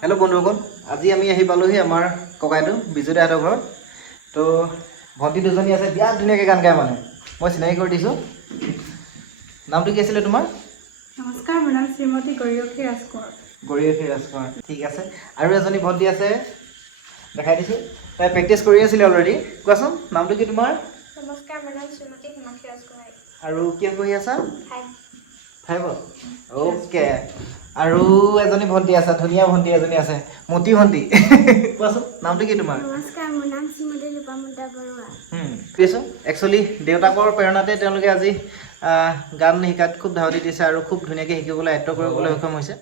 Hello' বন্ধুসকল, আজি আমি আহি পালোহি আমাৰ ককাইটো বিজুদাহঁতৰ ঘৰত। তো ভণ্টি দুজনী আছে, বিৰাট ধুনীয়াকৈ গান গায় মানে। মই চিনাকি কৰি দিছোঁ। নামটো কি আছিলে তোমাৰ? নমস্কাৰ, মোৰ নাম শ্ৰীমতী গৰিয়সী ৰাজকোঁৱৰ। গৰিয়সী ৰাজকোঁৱৰ, ঠিক আছে। আৰু এজনী ভণ্টি আছে, দেখাই দিছোঁ। তাই প্ৰেক্টিছ কৰি আছিলে অলৰেডি। কোৱাচোন নামটো কি তোমাৰ? নমস্কাৰ, মোৰ নাম শ্ৰীমতী হিমাক্ষী ৰাজগোহাঁই। আৰু কিয় পঢ়ি আছা? 5ত। অ'কে। আৰু এজনী ভণ্টি আছে, ধুনীয়া ভণ্টি এজনী আছে, মতি ভণ্টি। কোৱাচোন নামটো কি তোমাৰ? নমস্কাৰ, মোৰ নাম শ্ৰীমতী লোপামুদ্ৰা বৰুৱা। কৈছোঁ একচুৱেলি দেউতাকৰ প্ৰেৰণাতে তেওঁলোকে আজি গান শিকাত খুব ধাউতি দিছে আৰু খুব ধুনীয়াকৈ শিকিবলৈ আয়ত্ব কৰিবলৈ সক্ষম হৈছে।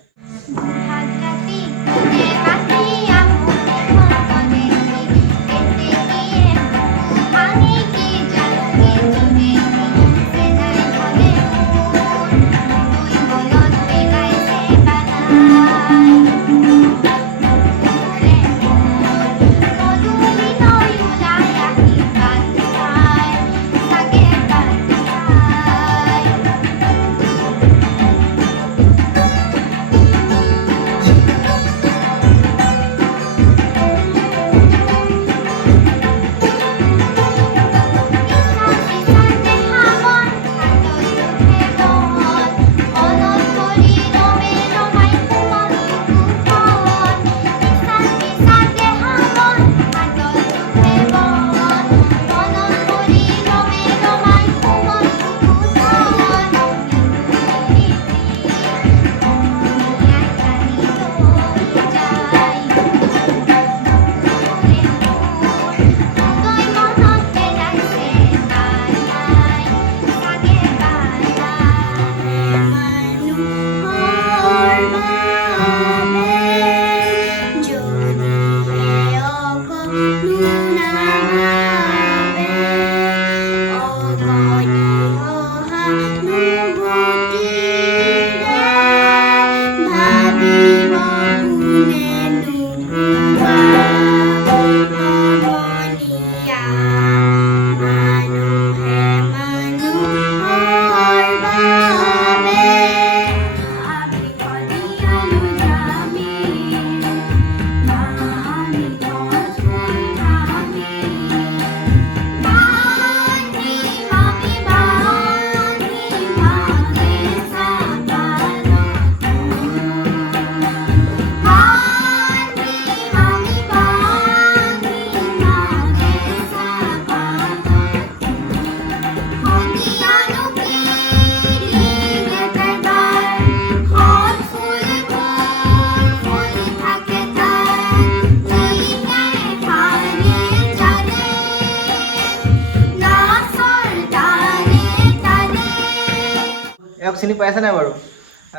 এওক চিনি পাইছে নাই বাৰু?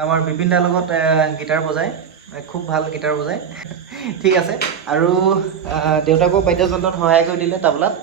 আমাৰ বিপিন দাৰ লগত গীটাৰ বজায়, খুব ভাল গীটাৰ বজায়। ঠিক আছে। আৰু দেউতাকো বাদ্যযন্ত্ৰত সহায় কৰি দিলে, তাবলাত।